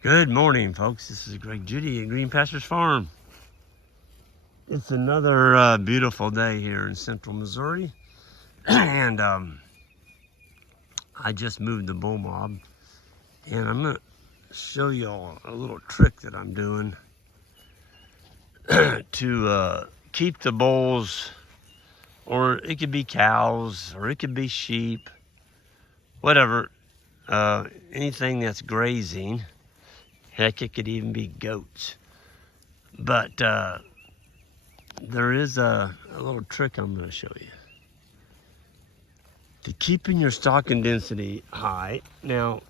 Good morning, folks. This is Greg Judy at Green Pastures Farm. It's another beautiful day here in central Missouri. And I just moved the bull mob. And I'm going to show you all a little trick that I'm doing to keep the bulls, or it could be cows, or it could be sheep, whatever, anything that's grazing. Heck, it could even be goats. But there is a little trick I'm going to show you to keeping your stocking density high. Now,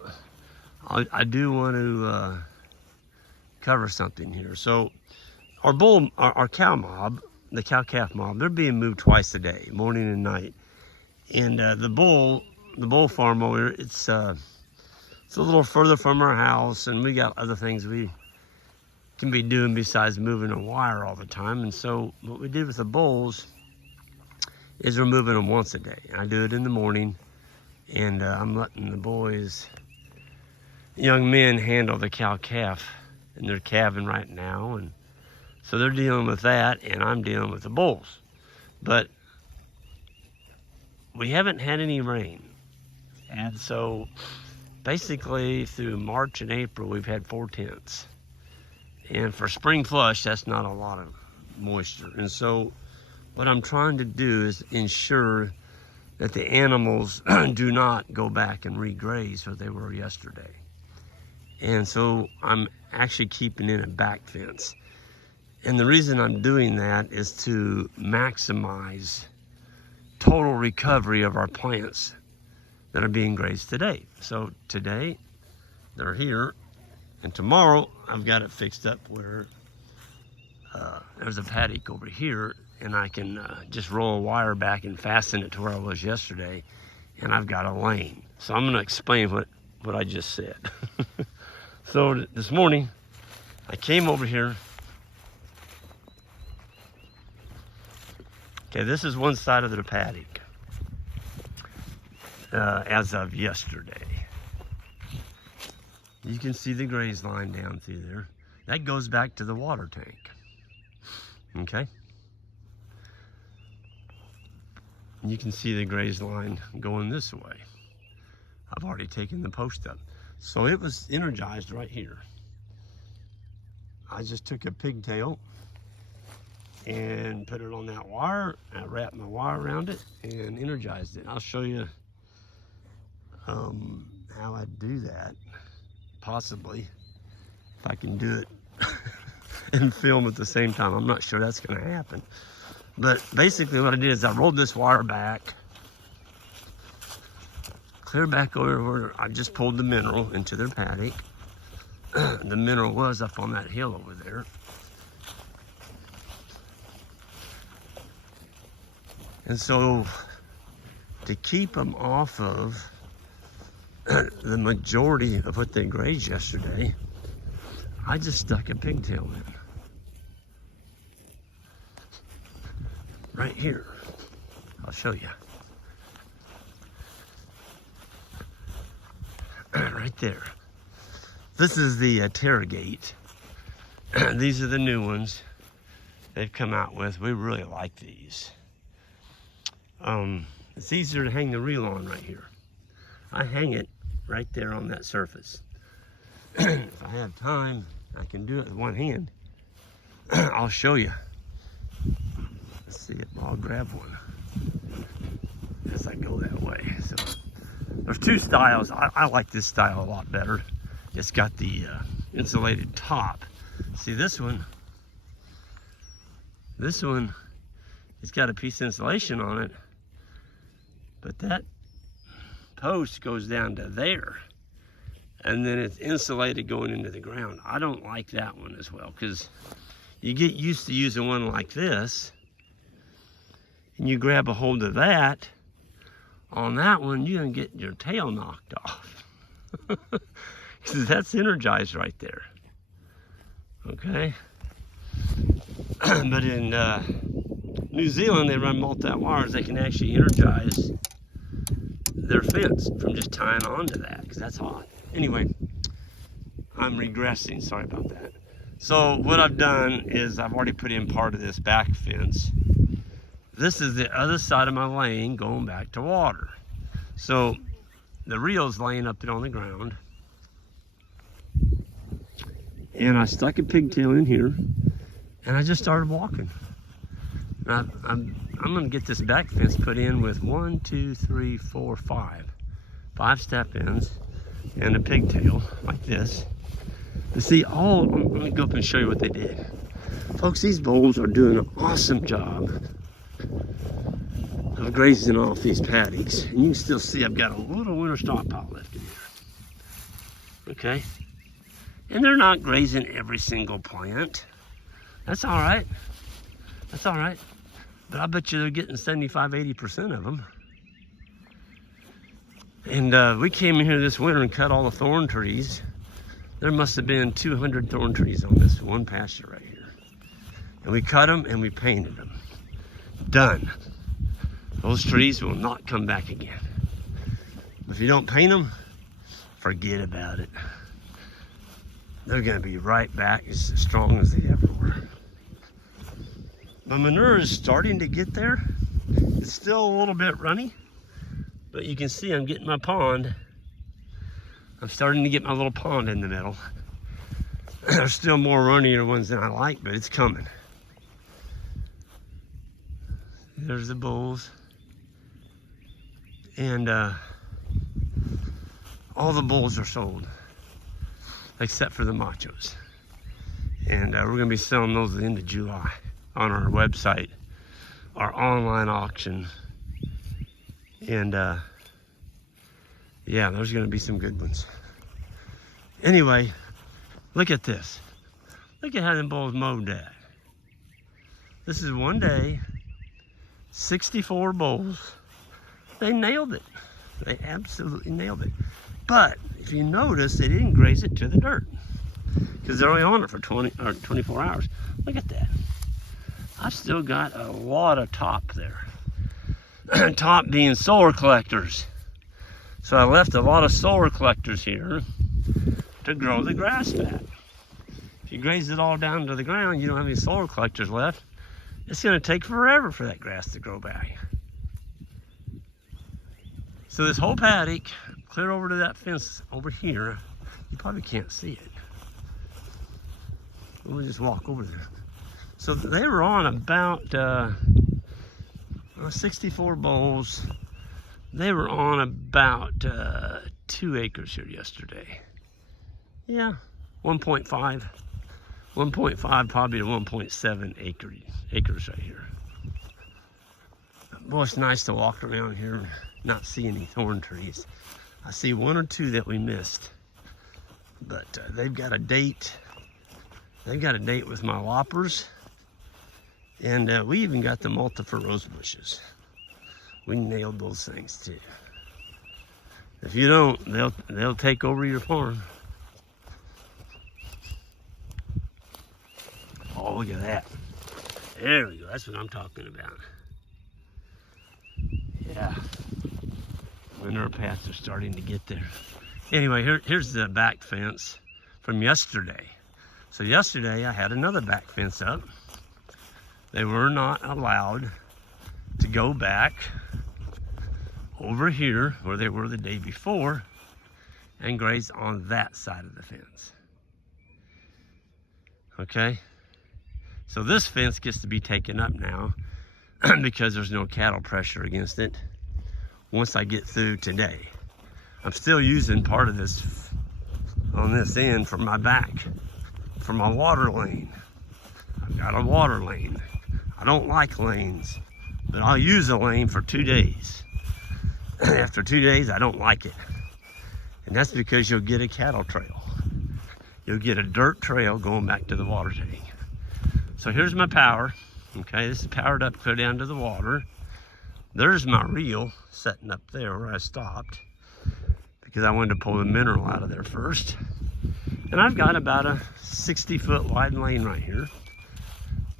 I do want to cover something here. So, our cow mob, the cow-calf mob, they're being moved twice a day, morning and night. And the bull farm over here, it's a little further from our house, and we got other things we can be doing besides moving a wire all the time. And so what we did with the bulls is we're moving them once a day. I do it in the morning, and I'm letting the boys, young men, handle the cow-calf, and they're calving right now. And so they're dealing with that, and I'm dealing with the bulls. But we haven't had any rain. And so basically through March and April, we've had 4/10. And for spring flush, that's not a lot of moisture. And so what I'm trying to do is ensure that the animals do not go back and re-graze where they were yesterday. And so I'm actually keeping in a back fence. And the reason I'm doing that is to maximize total recovery of our plants that are being grazed today. So today, they're here, and tomorrow, I've got it fixed up where there's a paddock over here, and I can just roll a wire back and fasten it to where I was yesterday, and I've got a lane. So I'm gonna explain what I just said. So this morning, I came over here. Okay, this is one side of the paddock. As of yesterday. You can see the graze line down through there. That goes back to the water tank. Okay? You can see the graze line going this way. I've already taken the post up. So it was energized right here. I just took a pigtail and put it on that wire. I wrapped my wire around it and energized it. I'll show you how I do that, possibly, if I can do it and film at the same time. I'm not sure that's going to happen. But basically what I did is I rolled this wire back, clear back over where I just pulled the mineral into their paddock. The mineral was up on that hill over there. And so to keep them off of the majority of what they grazed yesterday, I just stuck a pigtail in. Right here. I'll show you. Right there. This is the Terragate. These are the new ones they've come out with. We really like these. It's easier to hang the reel on right here. I hang it right there on that surface. If I have time, I can do it with one hand. I'll show you. Let's see if I'll grab one as I go that way. So there's two styles. I like this style a lot better. It's got the insulated top. See this one? This one, it's got a piece of insulation on it, but that post goes down to there, and then it's insulated going into the ground. I don't like that one as well, because you get used to using one like this, and you grab a hold of that. On that one, you're gonna get your tail knocked off, because that's energized right there. Okay. But in New Zealand, they run multi-wires. They can actually energize their fence from just tying onto that, because that's hot. Anyway, I'm regressing, sorry about that. So what I've done is I've already put in part of this back fence. This is the other side of my lane going back to water. So the reel's laying up there on the ground. And I stuck a pigtail in here and I just started walking. And I'm gonna get this back fence put in with 1, 2, 3, 4, 5 step ins and a pigtail like this. And see, let me go up and show you what they did. Folks, these bulls are doing an awesome job of grazing off these paddocks. And you can still see I've got a little winter stockpile left in here. Okay? And they're not grazing every single plant. That's all right. That's all right. But I bet you they're getting 75, 80% of them. And we came in here this winter and cut all the thorn trees. There must have been 200 thorn trees on this one pasture right here. And we cut them and we painted them. Done. Those trees will not come back again. If you don't paint them, forget about it. They're gonna be right back as strong as they ever were. My manure is starting to get there. It's still a little bit runny, but you can see I'm getting my pond. I'm starting to get my little pond in the middle. There's still more runnier ones than I like, but it's coming. There's the bulls. And all the bulls are sold, except for the machos. And we're gonna be selling those at the end of July on our website, our online auction. And yeah, there's gonna be some good ones. Anyway, look at this. Look at how them bulls mowed that. This is one day, 64 bulls. They nailed it. They absolutely nailed it. But if you notice, they didn't graze it to the dirt because they're only on it for 20 or 24 hours. Look at that. I've still got a lot of top there. Top being solar collectors. So I left a lot of solar collectors here to grow the grass back. If you graze it all down to the ground, you don't have any solar collectors left. It's gonna take forever for that grass to grow back. So this whole paddock, clear over to that fence over here, you probably can't see it. We'll just walk over there. So they were on about 64 bulls. They were on about 2 acres here yesterday. Yeah, 1.5 probably to 1.7 acres right here. Boy, it's nice to walk around here and not see any thorn trees. I see 1 or 2 that we missed, but they've got a date. They've got a date with my loppers, and we even got the multiple rose bushes. We nailed those things too. If you don't, they'll take over your farm. Oh, look at that. There we go. That's what I'm talking about. Yeah. Manure paths are starting to get there. Anyway, here's the back fence from yesterday. So yesterday I had another back fence up. They were not allowed to go back over here where they were the day before and graze on that side of the fence. Okay? So this fence gets to be taken up now because there's no cattle pressure against it once I get through today. I'm still using part of this on this end for my back, for my water lane. I've got a water lane. I don't like lanes, but I'll use a lane for 2 days. After 2 days, I don't like it. And that's because you'll get a cattle trail. You'll get a dirt trail going back to the water tank. So here's my power. Okay, this is powered up clear down to the water. There's my reel setting up there where I stopped because I wanted to pull the mineral out of there first. And I've got about a 60-foot wide lane right here.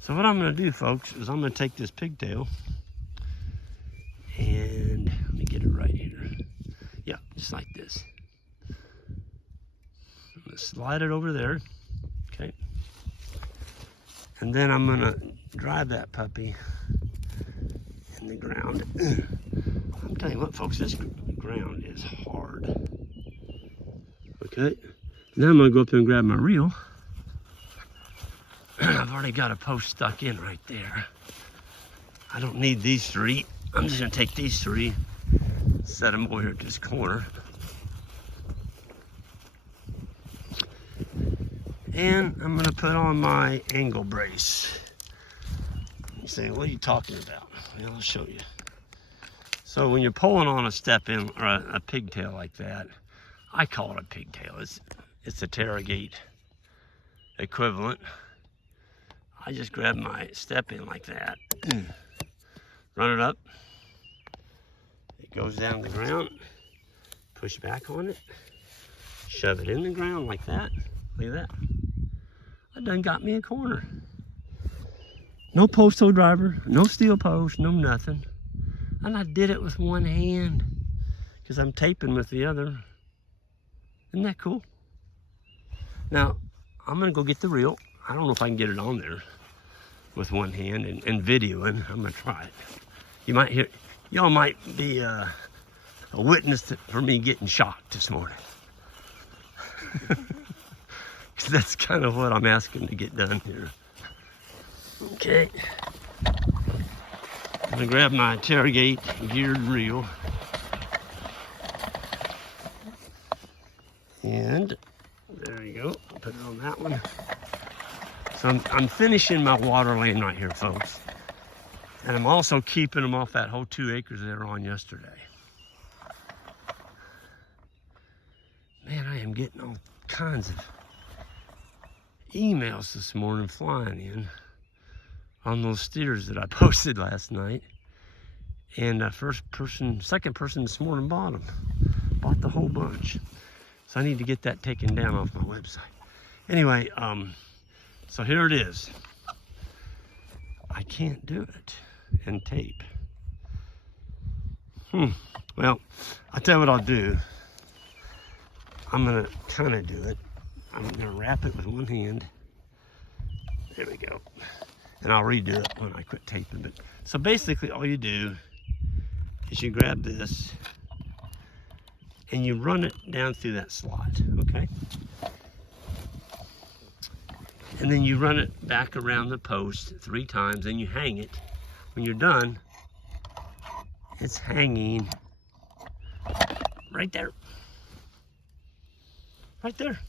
So what I'm gonna do, folks, is I'm gonna take this pigtail and let me get it right here. Yeah, just like this. slide it over there, okay? And then I'm gonna drive that puppy in the ground. I'm telling you what, folks, this ground is hard. Okay, now I'm gonna go up there and grab my reel. I've already got a post stuck in right there. I don't need these 3. I'm just gonna take these 3, set them over here at this corner. And I'm gonna put on my angle brace. You say, what are you talking about? Well, I'll show you. So when you're pulling on a step-in or a pigtail like that, I call it a pigtail. It's a Tarragate equivalent. I just grab my step-in like that, run it up. It goes down the ground, push back on it, shove it in the ground like that. Look at that. I done got me a corner. No post hole driver, no steel post, no nothing. And I did it with one hand because I'm taping with the other. Isn't that cool? Now, I'm gonna go get the reel. I don't know if I can get it on there with one hand and videoing. I'm gonna try it. You might hear, y'all might be a witness for me getting shocked this morning. Because that's kind of what I'm asking to get done here. Okay. I'm gonna grab my Tarragate geared reel. And there you go, put it on that one. So I'm finishing my water lane right here, folks. And I'm also keeping them off that whole 2 acres they were on yesterday. Man, I am getting all kinds of emails this morning flying in on those steers that I posted last night. And second person this morning bought them. Bought the whole bunch. So I need to get that taken down off my website. Anyway, so here it is. I can't do it and tape. Well, I'll tell you what I'll do. I'm gonna kind of do it. I'm gonna wrap it with one hand. There we go. And I'll redo it when I quit taping it. So basically all you do is you grab this and you run it down through that slot, okay? And then you run it back around the post 3 times and you hang it. When you're done, it's hanging right there. Right there.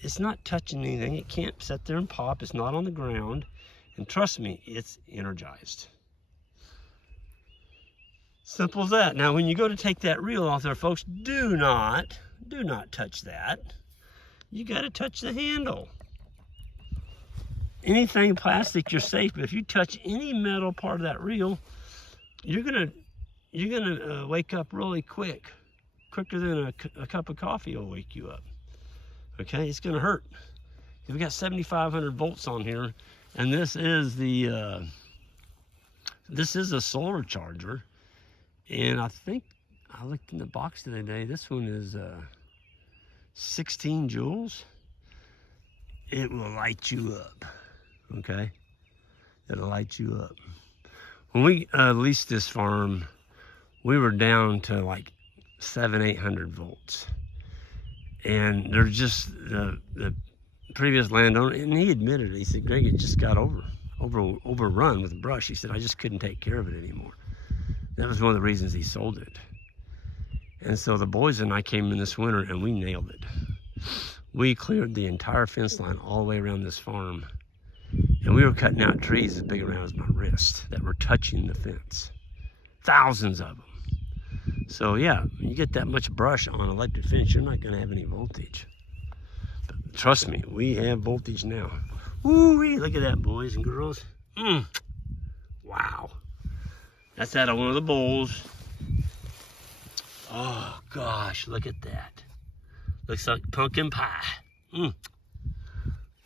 It's not touching anything. It can't sit there and pop. It's not on the ground. And trust me, it's energized. Simple as that. Now, when you go to take that reel off there, folks, do not touch that. You got to touch the handle. Anything plastic, you're safe. But if you touch any metal part of that reel, you're gonna wake up really quick, quicker than a cup of coffee will wake you up. Okay, it's gonna hurt. We've got 7,500 volts on here, and this is a solar charger. And I think I looked in the box the other day. This one is 16 joules. It will light you up. Okay, it'll light you up. When we leased this farm, we were down to like 700-800 volts, and they're just the previous landowner, and he admitted it. He said, Greg, it just got overrun with brush. He said, I just couldn't take care of it anymore. That was one of the reasons he sold it. And so the boys and I came in this winter and we nailed it. We cleared the entire fence line all the way around this farm. And we were cutting out trees as big around as my wrist that were touching the fence. Thousands of them. So yeah, when you get that much brush on an electric fence, you're not gonna have any voltage. But trust me, we have voltage now. Woo-wee, look at that, boys and girls. Wow. That's out of one of the bowls. Oh gosh, look at that. Looks like pumpkin pie.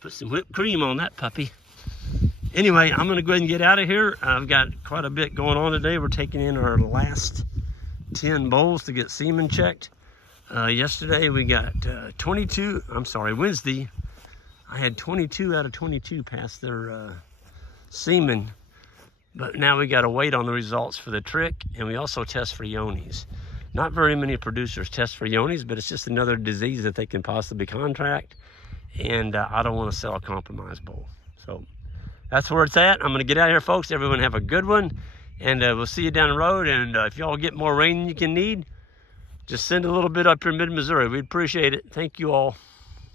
Put some whipped cream on that puppy. Anyway, I'm gonna go ahead and get out of here. I've got quite a bit going on today. We're taking in our last 10 bowls to get semen checked. Yesterday we got 22, I'm sorry, Wednesday, I had 22 out of 22 pass their semen. But now we got to wait on the results for the trick, and we also test for yonis. Not very many producers test for yonis, but it's just another disease that they can possibly contract, and I don't want to sell a compromised bull. So that's where it's at. I'm going to get out of here, folks. Everyone have a good one, and we'll see you down the road. And if y'all get more rain than you can need, just send a little bit up here in mid-Missouri. We'd appreciate it. Thank you all.